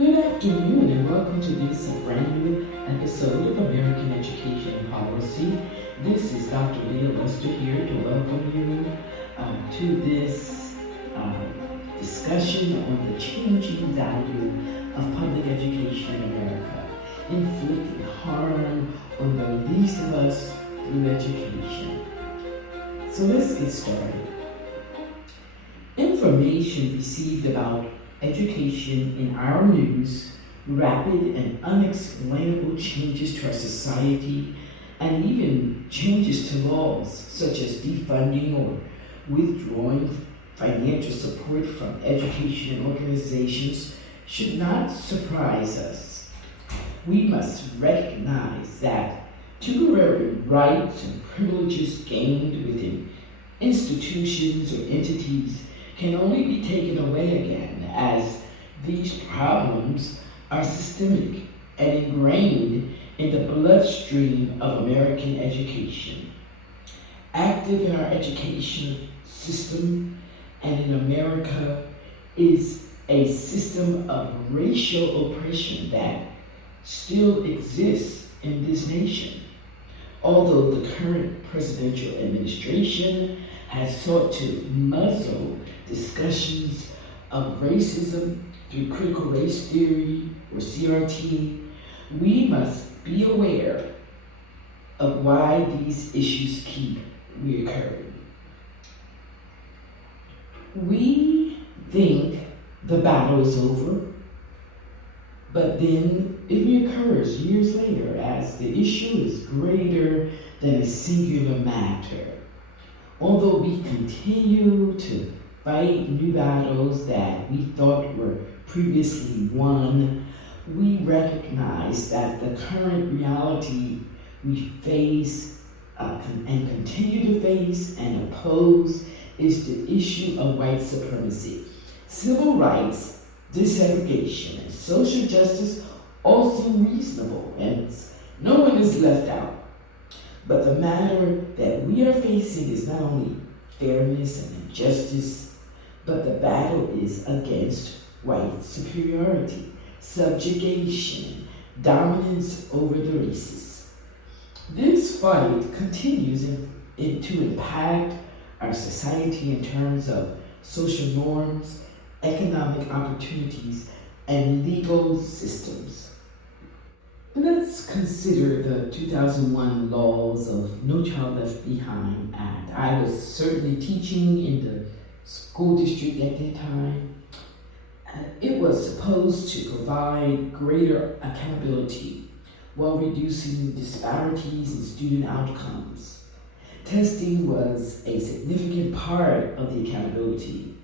Good afternoon and welcome to this brand new episode of American Education and Policy. This is Dr. Leah Luster here to welcome you to this discussion on the changing value of public education in America, inflicting harm on the least of us through education. So let's get started. Information received about education in our news, rapid and unexplainable changes to our society, and even changes to laws such as defunding or withdrawing financial support from education organizations should not surprise us. We must recognize that temporary rights and privileges gained within institutions or entities can only be taken away again, as these problems are systemic and ingrained in the bloodstream of American education. Active in our education system and in America is a system of racial oppression that still exists in this nation. Although the current presidential administration has sought to muzzle discussions of racism through critical race theory or CRT, we must be aware of why these issues keep reoccurring. We think the battle is over, but then it reoccurs years later as the issue is greater than a singular matter. Although we continue to fight new battles that we thought were previously won, we recognize that the current reality we face and continue to face and oppose is the issue of white supremacy. Civil rights, desegregation, and social justice all seem reasonable, and no one is left out. But the matter that we are facing is not only fairness and justice, but the battle is against white superiority, subjugation, dominance over the races. This fight continues to impact our society in terms of social norms, economic opportunities, and legal systems. Let's consider the 2001 laws of No Child Left Behind Act. I was certainly teaching in the school district at that time. It was supposed to provide greater accountability while reducing disparities in student outcomes. Testing was a significant part of the accountability,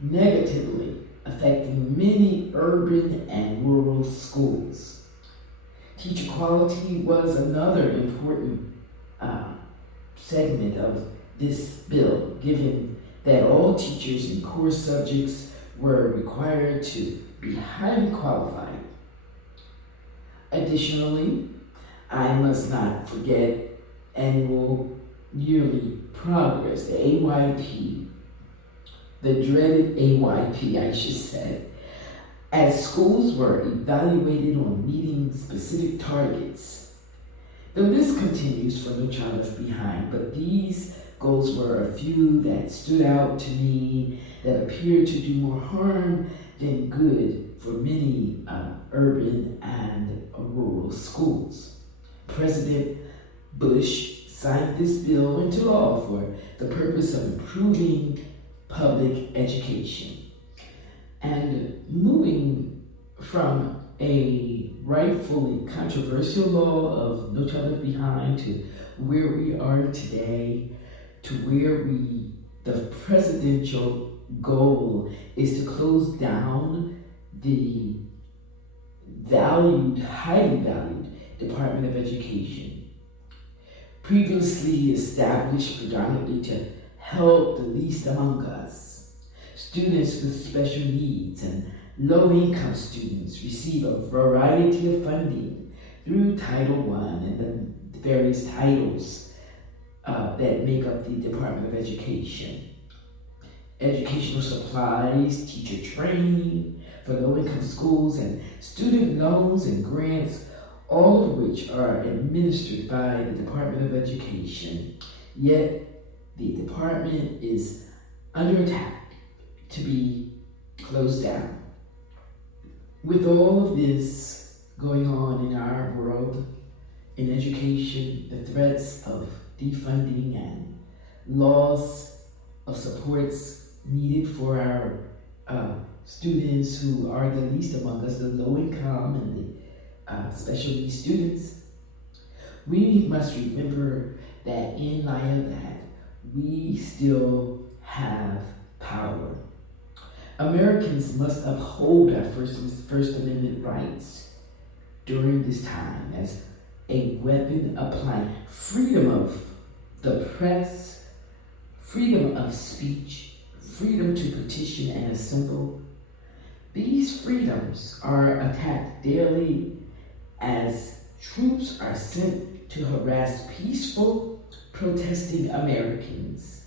negatively affecting many urban and rural schools. Teacher quality was another important segment of this bill, given that all teachers in core subjects were required to be highly qualified. Additionally, I must not forget annual yearly progress, the AYP, the dreaded AYP, I should say, as schools were evaluated on meeting specific targets. The list continues for No Child Left Behind, but these goals were a few that stood out to me that appeared to do more harm than good for many urban and rural schools. President Bush signed this bill into law for the purpose of improving public education. And moving from a rightfully controversial law of No Child Left Behind to where we are today, to where the presidential goal is to close down the highly valued Department of Education, previously established predominantly to help the least among us. Students with special needs and low-income students receive a variety of funding through Title I and the various titles that make up the Department of Education. Educational supplies, teacher training, for low-income schools and student loans and grants, all of which are administered by the Department of Education. Yet the department is under attack to be closed down. With all of this going on in our world, in education, the threats of defunding and loss of supports needed for our students who are the least among us, the low income and the special needs students, we must remember that in light of that, we still have power. Americans must uphold our First Amendment rights during this time as a weapon applying freedom of the press, freedom of speech, freedom to petition and assemble. These freedoms are attacked daily as troops are sent to harass peaceful, protesting Americans.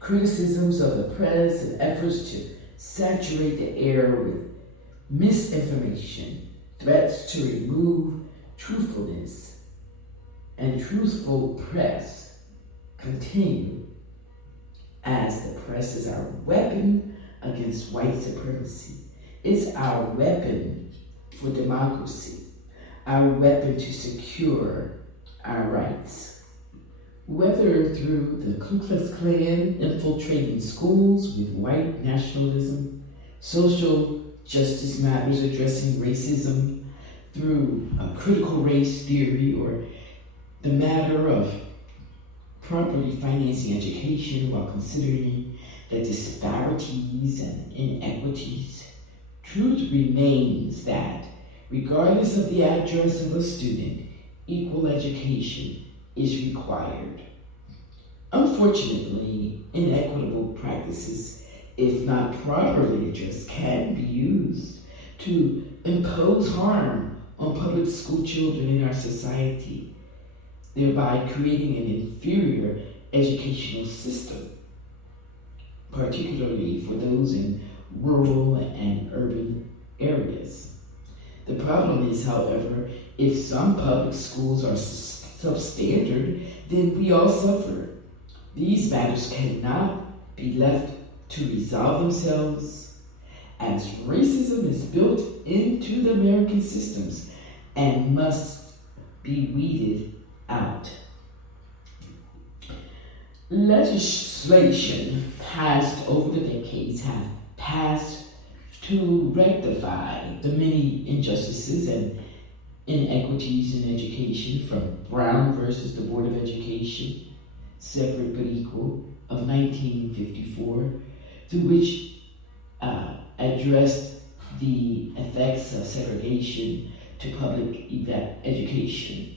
Criticisms of the press and efforts to saturate the air with misinformation, threats to remove truthfulness and truthful press continue as the press is our weapon against white supremacy. It's our weapon for democracy, our weapon to secure our rights. Whether through the Ku Klux Klan infiltrating schools with white nationalism, social justice matters addressing racism through critical race theory, or the matter of properly financing education while considering the disparities and inequities, truth remains that regardless of the address of a student, equal education is required. Unfortunately, inequitable practices, if not properly addressed, can be used to impose harm on public school children in our society, thereby creating an inferior educational system, particularly for those in rural and urban areas. The problem is, however, if some public schools are substandard, then we all suffer. These matters cannot be left to resolve themselves, as racism is built into the American systems and must be weeded out. Legislation passed over the decades have passed to rectify the many injustices and inequities in education, from Brown versus the Board of Education, Separate but Equal, of 1954, through which addressed the effects of segregation to public education.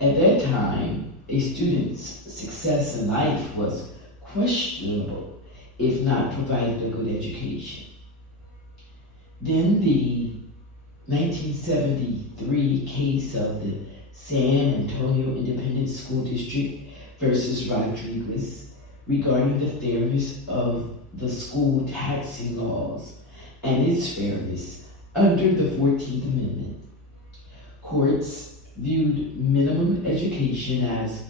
At that time, a student's success in life was questionable if not provided a good education. Then the 1973 case of the San Antonio Independent School District versus Rodriguez regarding the fairness of the school taxing laws and its fairness under the 14th Amendment. Courts viewed minimum education as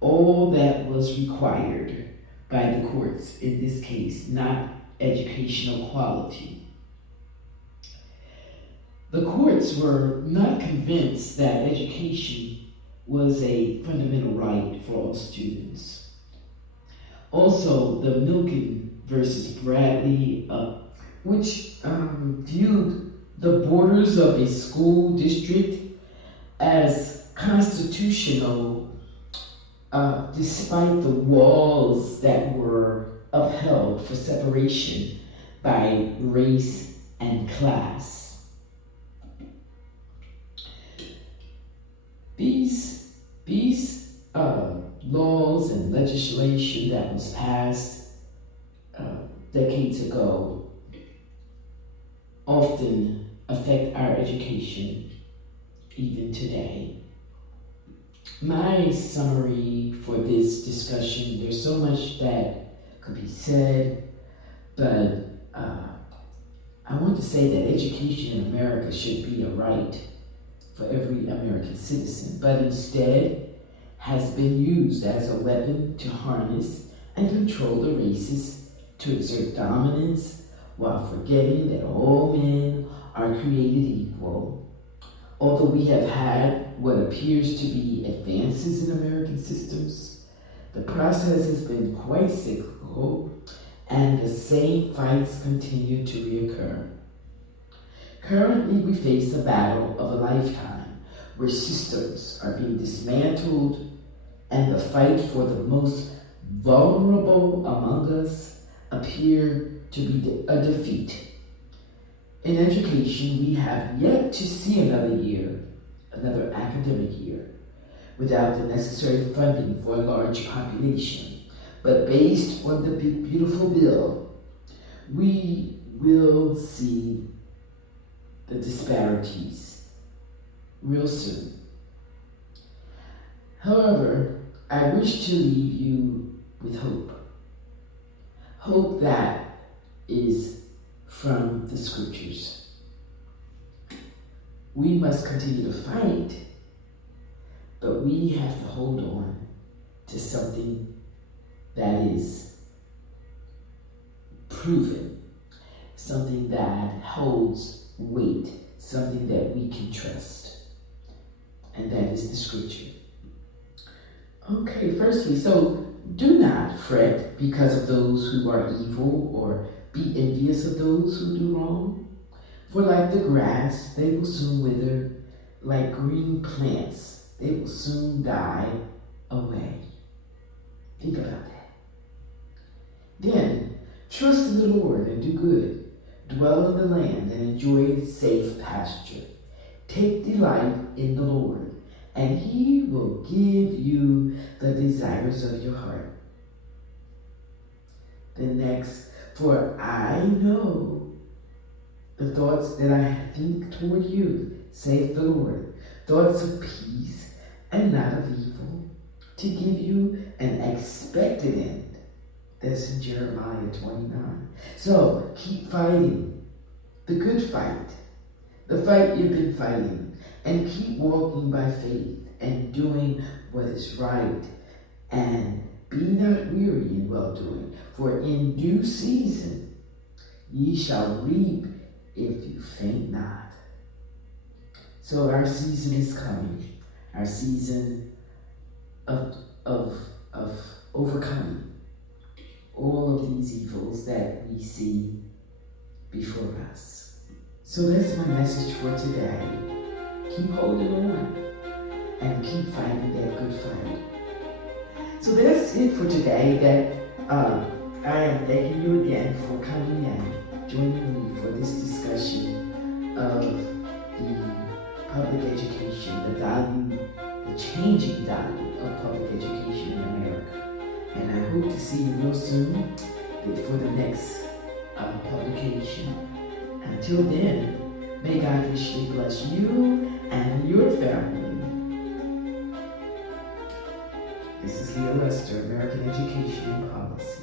all that was required by the courts in this case, not educational quality. The courts were not convinced that education was a fundamental right for all students. Also, the Milken versus Bradley, which viewed the borders of a school district as constitutional, despite the walls that were upheld for separation by race and class. These laws and legislation that was passed decades ago often affect our education even today. My summary for this discussion, there's so much that could be said, but I want to say that education in America should be a right for every American citizen, but instead has been used as a weapon to harness and control the races, to exert dominance while forgetting that all men are created equal. Although we have had what appears to be advances in American systems, the process has been quite cyclical, and the same fights continue to reoccur. Currently, we face a battle of a lifetime where systems are being dismantled and the fight for the most vulnerable among us appear to be a defeat. In education, we have yet to see another academic year, without the necessary funding for a large population. But based on the big, beautiful bill, we will see the disparities real soon. However, I wish to leave you with hope. Hope that is from the scriptures. We must continue to fight, but we have to hold on to something that is proven, something that holds weight, something that we can trust, and that is the scripture. Okay, firstly, so do not fret because of those who are evil, or be envious of those who do wrong. For like the grass, they will soon wither, like green plants, they will soon die away. Think about that. Then, trust in the Lord and do good. Dwell in the land and enjoy safe pasture. Take delight in the Lord, and he will give you the desires of your heart. The next, for I know the thoughts that I think toward you, saith the Lord, thoughts of peace and not of evil, to give you an expected end. That's in Jeremiah 29. So keep fighting the good fight, the fight you've been fighting, and keep walking by faith and doing what is right, and be not weary in well-doing, for in due season ye shall reap if you faint not. So our season is coming, our season of overcoming all of these evils that we see before us. So that's my message for today. Keep holding on and keep fighting that good fight. So that's it for today. I am thanking you again for coming and joining me for this discussion of the public education, the value, the changing value of public education in America. And I hope to see you real soon for the next publication. Until then, may God richly bless you and your family. This is Leah Lester, American Education and Policy.